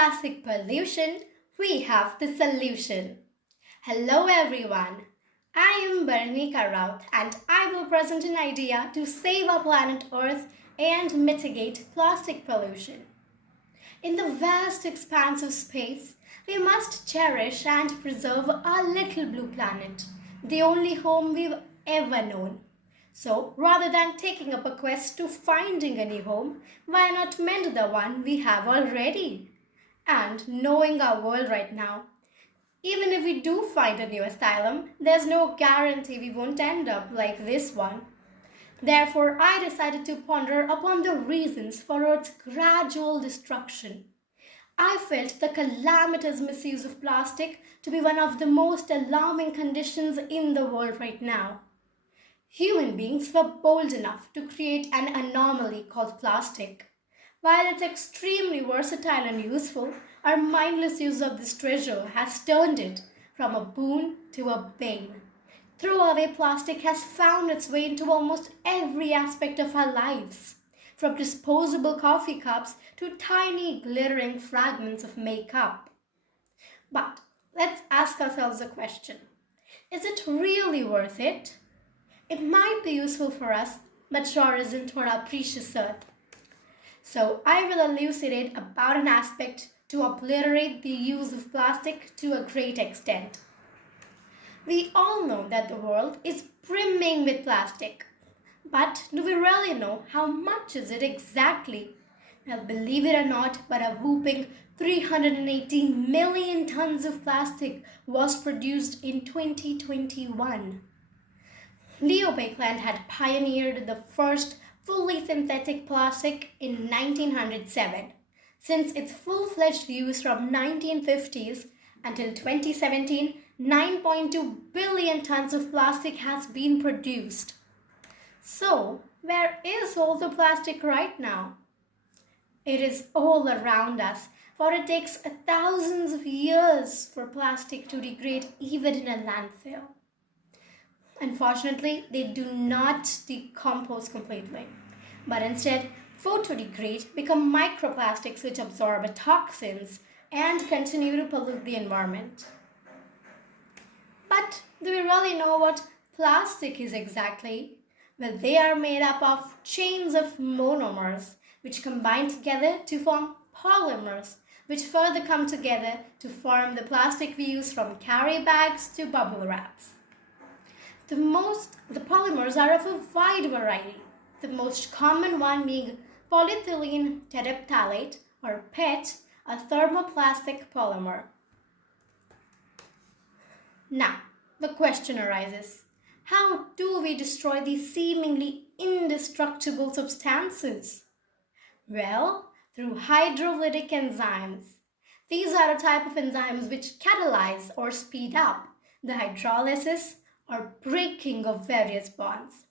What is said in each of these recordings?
plastic pollution, we have the solution. Hello everyone. I am Barnika and I will present an idea to save our planet Earth and mitigate plastic pollution. In the vast expanse of space, we must cherish and preserve our little blue planet, the only home we've ever known. So, rather than taking up a quest to finding a new home, why not mend the one we have already? And knowing our world right now, even if we do find a new asylum, there's no guarantee we won't end up like this one. Therefore, I decided to ponder upon the reasons for Earth's gradual destruction. I felt the calamitous misuse of plastic to be one of the most alarming conditions in the world right now. Human beings were bold enough to create an anomaly called plastic. While it's extremely versatile and useful, our mindless use of this treasure has turned it from a boon to a bane. Throwaway plastic has found its way into almost every aspect of our lives, from disposable coffee cups to tiny glittering fragments of makeup. But let's ask ourselves a question. Is it really worth it? It might be useful for us, but sure isn't for our precious earth. So I will elucidate about an aspect to obliterate the use of plastic to a great extent. We all know that the world is brimming with plastic. But do we really know how much is it exactly? Well, believe it or not, but a whooping 318 million tons of plastic was produced in 2021. Leo Baekeland had pioneered the first fully synthetic plastic in 1907. Since its full-fledged use from 1950s until 2017, 9.2 billion tons of plastic has been produced. So, where is all the plastic right now? It is all around us, for it takes thousands of years for plastic to degrade even in a landfill. Unfortunately, they do not decompose completely, but instead photodegrade, become microplastics which absorb toxins and continue to pollute the environment. But do we really know what plastic is exactly? Well, they are made up of chains of monomers which combine together to form polymers, which further come together to form the plastic we use from carry bags to bubble wraps. The polymers are of a wide variety, the most common one being polyethylene terephthalate or PET, a thermoplastic polymer. Now, the question arises, how do we destroy these seemingly indestructible substances? Well, through hydrolytic enzymes. These are a type of enzymes which catalyze or speed up the hydrolysis or breaking of various bonds.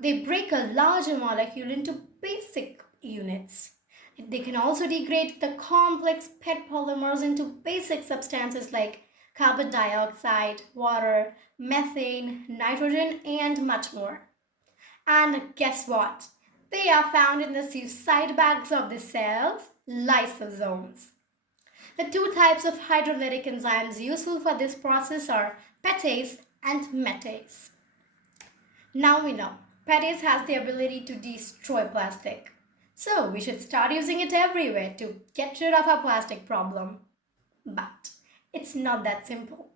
They break a larger molecule into basic units. They can also degrade the complex PET polymers into basic substances like carbon dioxide, water, methane, nitrogen, and much more. And guess what? They are found in the suicide bags of the cells, lysosomes. The two types of hydrolytic enzymes useful for this process are PETase and metase. Now we know PETase has the ability to destroy plastic. So we should start using it everywhere to get rid of our plastic problem. But it's not that simple.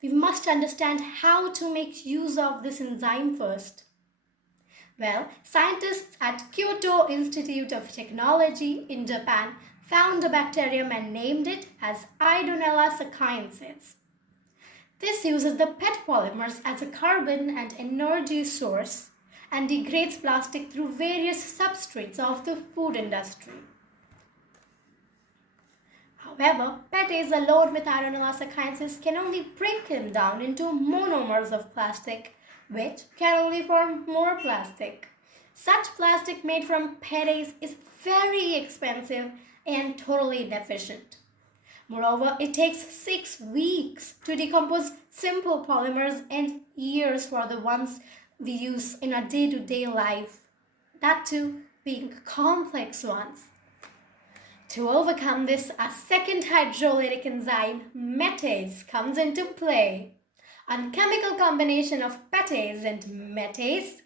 We must understand how to make use of this enzyme first. Well, scientists at Kyoto Institute of Technology in Japan found a bacterium and named it as Idonella sakaiensis. This uses the PET polymers as a carbon and energy source and degrades plastic through various substrates of the food industry. However, PETase alone with Idonella sakaiensis can only break them down into monomers of plastic, which can only form more plastic. Such plastic made from PETase is very expensive and totally inefficient. Moreover, it takes 6 weeks to decompose simple polymers and years for the ones we use in our day-to-day life, that too being complex ones. To overcome this, a second hydrolytic enzyme, metase, comes into play. On chemical combination of petase and metase,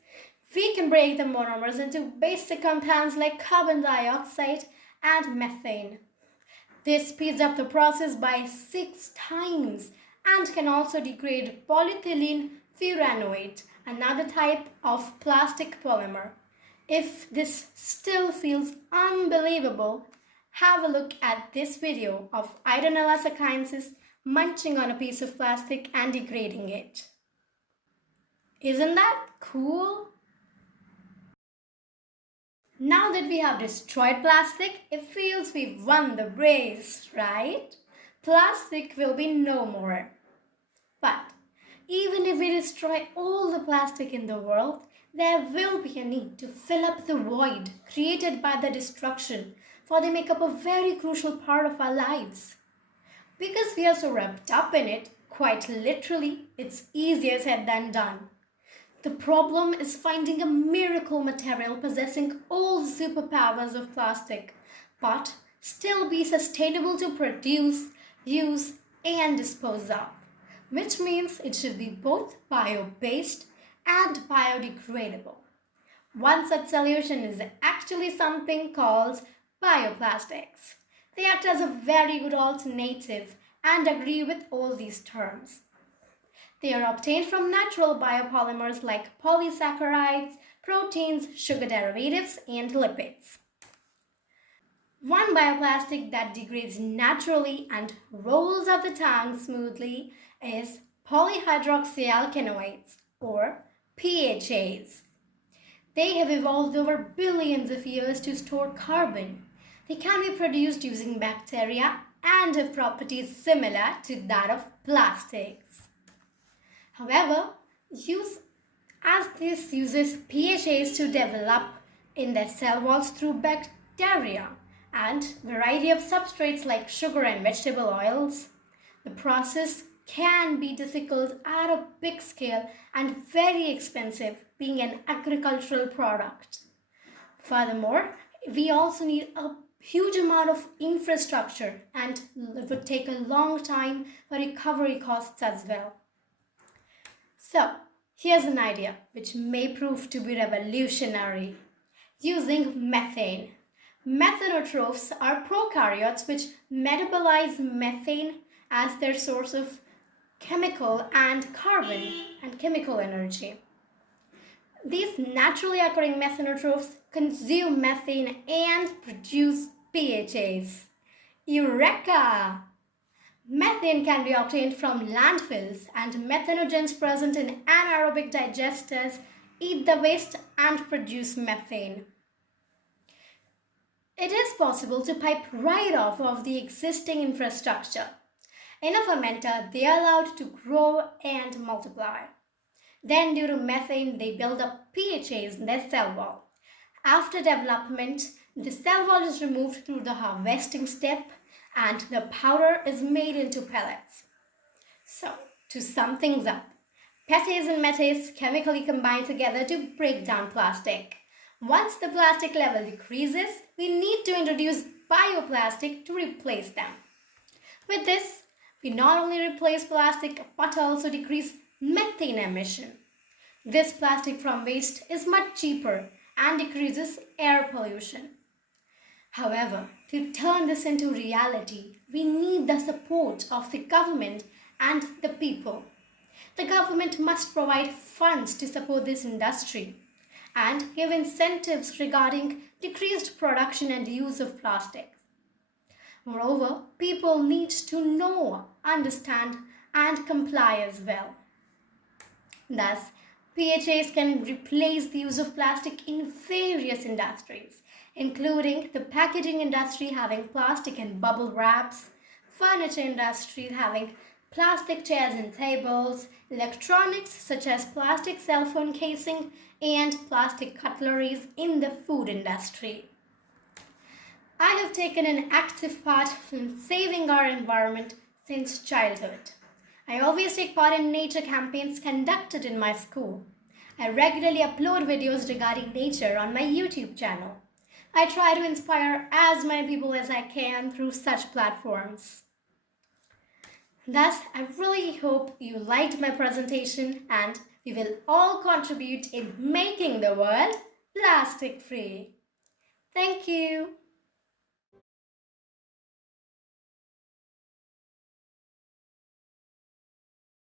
we can break the monomers into basic compounds like carbon dioxide and methane. This speeds up the process by 6 times and can also degrade polyethylene furanoate, another type of plastic polymer. If this still feels unbelievable, have a look at this video of Ironella saccharensis munching on a piece of plastic and degrading it. Isn't that cool? Now that we have destroyed plastic, it feels we've won the race, right? Plastic will be no more. But even if we destroy all the plastic in the world, there will be a need to fill up the void created by the destruction, for they make up a very crucial part of our lives. Because we are so wrapped up in it, quite literally, it's easier said than done. The problem is finding a miracle material possessing all the superpowers of plastic, but still be sustainable to produce, use, and dispose of, which means it should be both bio-based and biodegradable. One such solution is actually something called bioplastics. They act as a very good alternative and agree with all these terms. They are obtained from natural biopolymers like polysaccharides, proteins, sugar derivatives, and lipids. One bioplastic that degrades naturally and rolls off the tongue smoothly is polyhydroxyalkanoates, or PHAs. They have evolved over billions of years to store carbon. They can be produced using bacteria and have properties similar to that of plastics. However, this uses PHAs to develop in their cell walls through bacteria and variety of substrates like sugar and vegetable oils. The process can be difficult at a big scale and very expensive, being an agricultural product. Furthermore, we also need a huge amount of infrastructure, and it would take a long time for recovery costs as well. So, here's an idea which may prove to be revolutionary. Using methane. Methanotrophs are prokaryotes which metabolize methane as their source of chemical and carbon and chemical energy. These naturally occurring methanotrophs consume methane and produce PHAs. Eureka! Methane can be obtained from landfills, and methanogens present in anaerobic digesters eat the waste and produce methane. It is possible to pipe right off of the existing infrastructure. In a fermenter, they are allowed to grow and multiply. Then, due to methane, they build up PHAs in their cell wall. After development, the cell wall is removed through the harvesting step and the powder is made into pellets. So, to sum things up, petase and metase chemically combine together to break down plastic. Once the plastic level decreases, we need to introduce bioplastic to replace them. With this, we not only replace plastic but also decrease methane emission. This plastic from waste is much cheaper and decreases air pollution. However, to turn this into reality, we need the support of the government and the people. The government must provide funds to support this industry and give incentives regarding decreased production and use of plastic. Moreover, people need to know, understand, and comply as well. Thus, PHAs can replace the use of plastic in various industries, including the packaging industry having plastic and bubble wraps, furniture industry having plastic chairs and tables, electronics such as plastic cell phone casing, and plastic cutleries in the food industry. I have taken an active part in saving our environment since childhood. I always take part in nature campaigns conducted in my school. I regularly upload videos regarding nature on my YouTube channel. I try to inspire as many people as I can through such platforms. Thus, I really hope you liked my presentation and we will all contribute in making the world plastic free. Thank you.